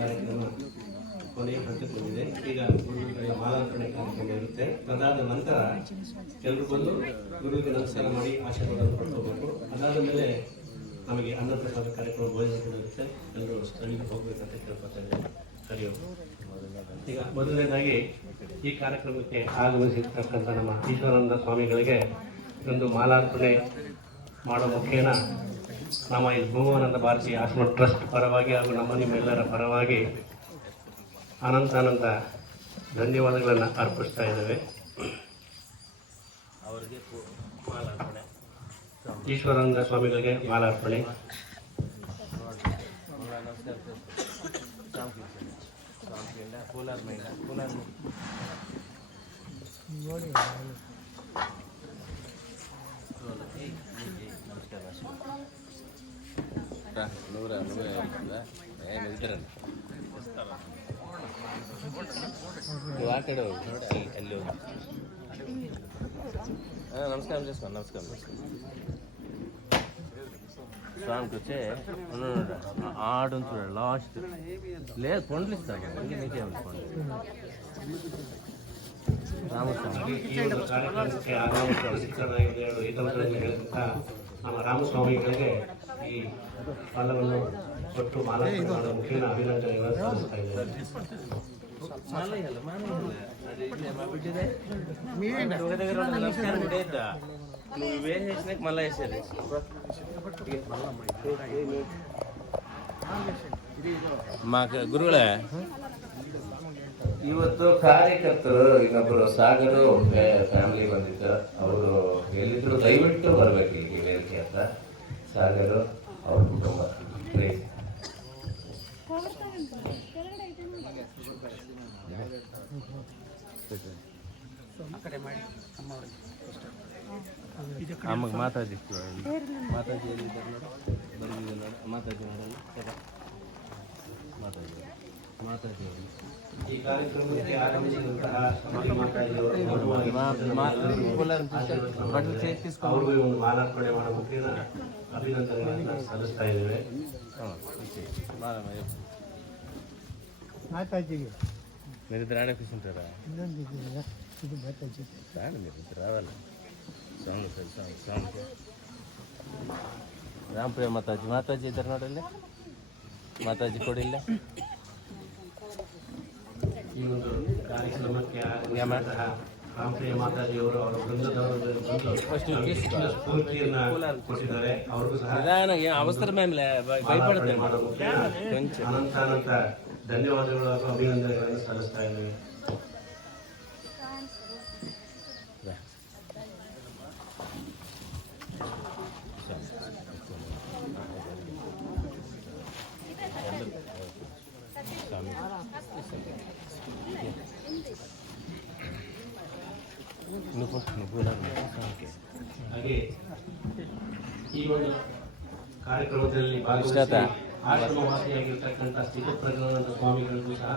ಕಾರ್ಯಕ್ರಮ ಕೊನೆಯ ಹಂತಕ್ಕೆ ಈಗ ಗುರುಗಳಿಗೆ ಮಾಲಾರ್ಪಣೆ ಕಾರ್ಯಕ್ರಮ ಇರುತ್ತೆ. ತದಾದ ನಂತರ ಎಲ್ಲರೂ ಬಂದು ಗುರುವಿಗೆ ನಮಸ್ಕಾರ ಮಾಡಿ ಆಶೀರ್ವಾದ ಪಡ್ಕೋಬೇಕು. ಅದಾದ ಮೇಲೆ ನಮಗೆ ಅನ್ನಪ್ರಸಾದ ಕಾರ್ಯಕ್ರಮ ಭೋಜನ ಇರುತ್ತೆ. ಎಲ್ಲರೂ ಸ್ಥಳೀಯ ಹೋಗ್ಬೇಕಂತ ಕೇಳ್ಕೊತಾ ಇದ್ದೇನೆ ಸರಿಯೋ ಈಗ ಮೊದಲನೇದಾಗಿ ಈ ಕಾರ್ಯಕ್ರಮಕ್ಕೆ ಆಗಮಿಸಿರ್ತಕ್ಕಂಥ ನಮ್ಮ ಈಶ್ವರಾನಂದ ಸ್ವಾಮಿಗಳಿಗೆ ಒಂದು ಮಾಲಾರ್ಪಣೆ ಮಾಡೋ ಮುಖೇನ ನಮ್ಮ ಈ ಭೂಮಾನಂದ ಭಾರತೀಯ ಆಶ್ರಮ ಟ್ರಸ್ಟ್ ಪರವಾಗಿ ಹಾಗೂ ನಮ್ಮ ನಿಮ್ಮೆಲ್ಲರ ಪರವಾಗಿ ಅನಂತ ಅನಂತ ಧನ್ಯವಾದಗಳನ್ನು ಅರ್ಪಿಸ್ತಾ ಇದ್ದೇವೆ. ಈಶ್ವರಾನಂದ ಸ್ವಾಮಿಗಳಿಗೆ ಮಾಲಾರ್ಪಣೆ. ನೂರ ನೂರ ಏನು ಇದ್ದಾರಲ್ಲ ನೀವು ಆ ಕಡೆ ಹೋಗಿ ಅಲ್ಲಿ ಅಲ್ಲಿ ಹೋಗಿ ಹಾಂ నమస్కారం చేసుకోండి నమస్కారం చేసుకోండి స్వామికి వచ్చే ఆడు చూడండి లాస్ట్ లేదు పండ్లు ఇస్తాను ఇంకే నీకే ఉంది పండ్లు రామస్వామి ಈ ಒಂದು ಕಾರ್ಯಕ್ರಮಕ್ಕೆ ಆಗಮಿಸಿದ್ದರಾಗಿ ಎರಡು ಹಿತವಚನಗಳನ್ನು ಹೇಳುತ್ತಾ ನಮ್ಮ ರಾಮಸ್ವಾಮಿಗಳಿಗೆ ಈ ಫಲವನ್ನು ಕೊಟ್ಟು ಮಾಲಾರ್ಪಣೆ ಮಾಡೋ ಮುಖೇನ ಅಭಿನಂದನೆಗಳನ್ನು ಸಲ್ಲಿಸ್ತಾ ಇದ್ದೇವೆ మాల ఇవ్వాలి మాల ఇవ్వాలి అది ఇదే మా బిడ్డదే ఒక దగ్గర ఉంటే నమస్కారం కూడా వేద్దా నువ్వు వేసి వేసినాక మళ్ళీ వేసేది ಮಾಕ ಗುರುಗಳೇ ಇವತ್ತು ಕಾರ್ಯಕರ್ತರು ಇನ್ನೊಬ್ಬರು ಸಾಗರು ಫ್ಯಾಮಿಲಿ ಬಂದಿದ್ದು ಅವರು ಎಲ್ಲಿದ್ರು ದಯವಿಟ್ಟು ಬರ್ಬೇಕು ಈಗ ವೇದಿಕೆ ಹತ್ರ ಸಾಗರು ಅವ್ರ ಕುಟುಂಬ. ಅಮ್ಮಗೆ ಮಾತಾಜಿ ಮಾತಾಜಿ ಮಾತಾಜಿ ಮಾತಾಜಿ ಮಾತಾಜಿ ಈ ಕಾರ್ಯಕ್ರಮಕ್ಕೆ ಆಗಮಿಸಿದಂತಹ ಅವ್ರಿಗೆ ಒಂದು ಮಾಲಾರ್ಪಣೆ ಮಾಡೋದಕ್ಕೆ ಅಭಿನಂದನೆಗಳನ್ನು ಸಲ್ಲಿಸ್ತಾ ಇದು ಸಾಂಗ್ ರಾಮಪ್ರಿಯ ಮಾತಾಜಿ ಮಾತಾಜಿ ಇದ್ದಾರೆ ನೋಡಿಲ್ಲ ಮಾತಾಜಿ ಕೊಡಿಲ್ಲ ಈ ಒಂದು ಕಾರ್ಯಕ್ರಮಕ್ಕೆ ಆಗಮಿಸಿದಂತಹ ರಾಮಪ್ರಿಯ ಮಾತಾಜಿಯವರು ಅವರ ಬೃಂದದವರು ಬಂದು ಸ್ಫೂರ್ತಿಯನ್ನ ಕೊಟ್ಟಿದ್ದಾರೆ. ಅವ್ರಿಗೂ ಸಹ ನಿಧಾನ ಅವಸರ ಮೇಲೆ ಮಾಲಾರ್ಪಣೆ ಭಯಪಡ್ತೇನೆ ಮಾಡೋ ಮುಖೇನ ಕೊಂಚ ಅನಂತ ಅನಂತ ಧನ್ಯವಾದಗಳು ಹಾಗೂ ಅಭಿನಂದನೆಗಳನ್ನು ಸಲ್ಲಿಸ್ತಾ ಇದ್ದೇವೆ ಹಾಗೆ ಈ ಒಂದು ಕಾರ್ಯಕ್ರಮದಲ್ಲಿ ಭಾಗವಹಿಸಿ ಆಶ್ರಮವಾಸಿಯಾಗಿರ್ತಕ್ಕಂಥ ಸ್ಥಿತಿ ಪ್ರಜ್ಞಾನಂದ ಸ್ವಾಮಿಗಳಿಗೂ ಸಹ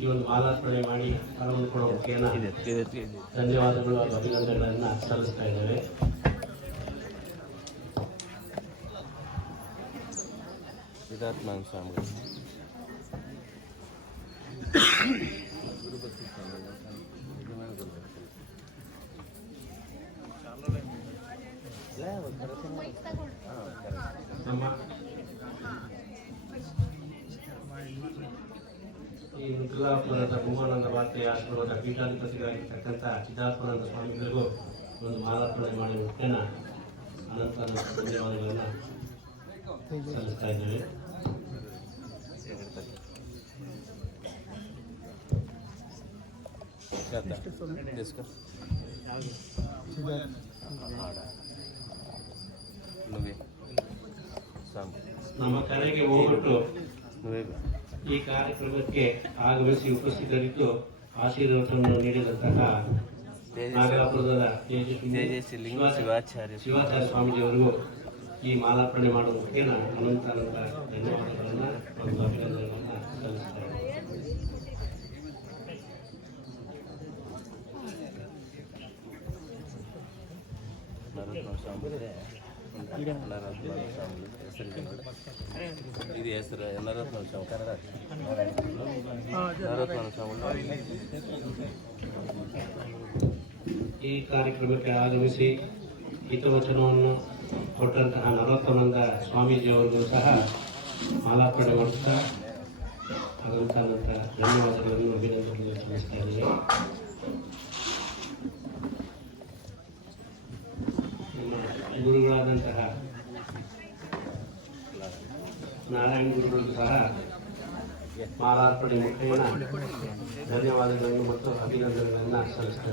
ಈ ಒಂದು ಮಾಲಾರ್ಪಣೆ ಮಾಡಿ ಹಣವನ್ನು ಇದೆ ಧನ್ಯವಾದಗಳು ಹಾಗೂ ಅಭಿನಂದನೆಗಳನ್ನು ಸಲ್ಲಿಸ್ತಾ ಇದ್ದೇವೆ. ಸಿದ್ಧಾತ್ಮಾನ ಸ್ವಾಮಿಗಳು. ನಮ್ಮ ಈ ಮುದ್ಲಾಪುರದ ಭೂಮಾನಂದ ಮಾತೆಯ ಆಶ್ರಮದ ಪೀಠಾಧಿಪತಿಗಳಾಗಿರ್ತಕ್ಕಂಥ ಚಿದಾಪುರದ ಸ್ವಾಮಿಗಳಿಗೂ ಒಂದು ಮಾಲಾರ್ಪಣೆ ಮಾಡಿ ಮುಖ್ಯನ ಅನಂತ ಧನ್ಯವಾದಗಳನ್ನು ಸಲ್ಲಿಸ್ತಾ ಇದ್ದೇವೆ. ಡಿಸ್ಕಸ್ ನಮ್ಮ ಕರೆಗೆ ಹೋಗ್ಬಿಟ್ಟು ಈ ಕಾರ್ಯಕ್ರಮಕ್ಕೆ ಆಗಮಿಸಿ ಉಪಸ್ಥಿತರಿದ್ದು ಆಶೀರ್ವಾದವನ್ನು ನೀಡಿದಂತಹ ಶಿವಾಚಾರ್ಯ. ಶಿವಾಚಾರ್ಯ ಸ್ವಾಮೀಜಿಯವರಿಗೂ ಈ ಮಾಲಾರ್ಪಣೆ ಮಾಡುವ ನಾನು ಅನಂತ ಅನಂತ ಧನ್ಯವಾದಗಳನ್ನು ಮತ್ತು ಅಭಿನಂದನೆಗಳನ್ನು ಸಲ್ಲಿಸುತ್ತೇನೆ. ಸ್ವಾಮಿ ಇದೆ ಸ್ವಾಮಿ ಹೆಸರಿಗೆ ನೋಡಿ ಇದು ಹೆಸರು ನರತ್ನ ಸ್ವಾಮಿ. ಕನ್ನಡ ಈ ಕಾರ್ಯಕ್ರಮಕ್ಕೆ ಆಗಮಿಸಿ ಹಿತವಚನವನ್ನು ಕೊಟ್ಟಂತಹ ಸ್ವಾಮೀಜಿ ಸ್ವಾಮೀಜಿಯವರಿಗೂ ಸಹ ಮಾಲಾರ್ಪಣೆ ಮಾಡುತ್ತಾ ಹಾಗಂತ ನಂತರ ಧನ್ಯವಾದಗಳನ್ನು ಅಭಿನಂದನೆಗಳು ಸಲ್ಲಿಸ್ತಾ ಇದ್ದೀನಿ ನಮ್ಮ ಗುರುಗಳಾದಂತಹ ನಾರಾಯಣ ಗುರುಗಳು ಸಹ ಮಾಲಾರ್ಪಣೆ ಮುಖೇನ ಧನ್ಯವಾದಗಳನ್ನು ಮತ್ತು ಅಭಿನಂದನೆಗಳನ್ನು ಸಲ್ಲಿಸ್ತಾ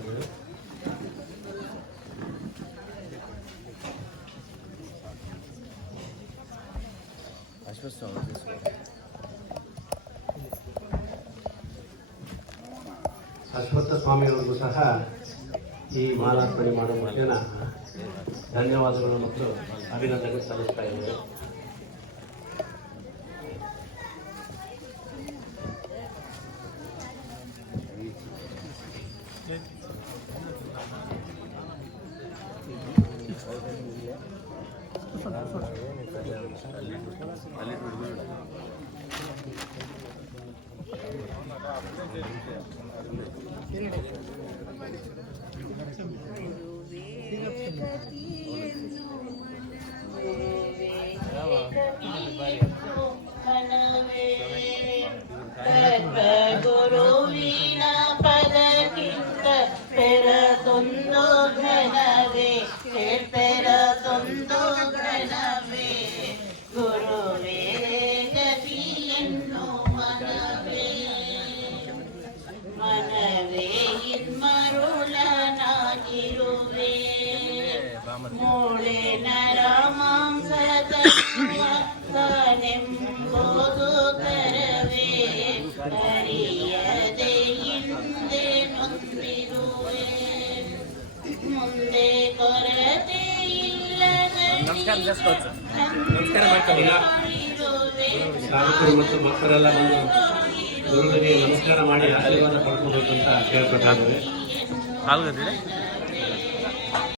ಅಶ್ವತ್ಥ ಸ್ವಾಮಿಯವರಿಗೂ ಸಹ ಈ ಮಾಲಾರ್ಪಣೆ ಮಾಡುವ ಮುಖೇನ ಧನ್ಯವಾದಗಳು ಮತ್ತು ಅಭಿನಂದನೆ ಸಲ್ಲಿಸ್ತಾ ಇದ್ದೇವೆ Bye. ಇಲ್ಲದ ಸಾಧಕರು ಮತ್ತು ಭಕ್ತರೆಲ್ಲ ಬಂದು ಗುರುಗಳಿಗೆ ನಮಸ್ಕಾರ ಮಾಡಿ ಆಶೀರ್ವಾದ ಪಡ್ಕೋಬೇಕಂತ ಕೇಳ್ಕೊತಾ ಇದ್ದೇವೆ.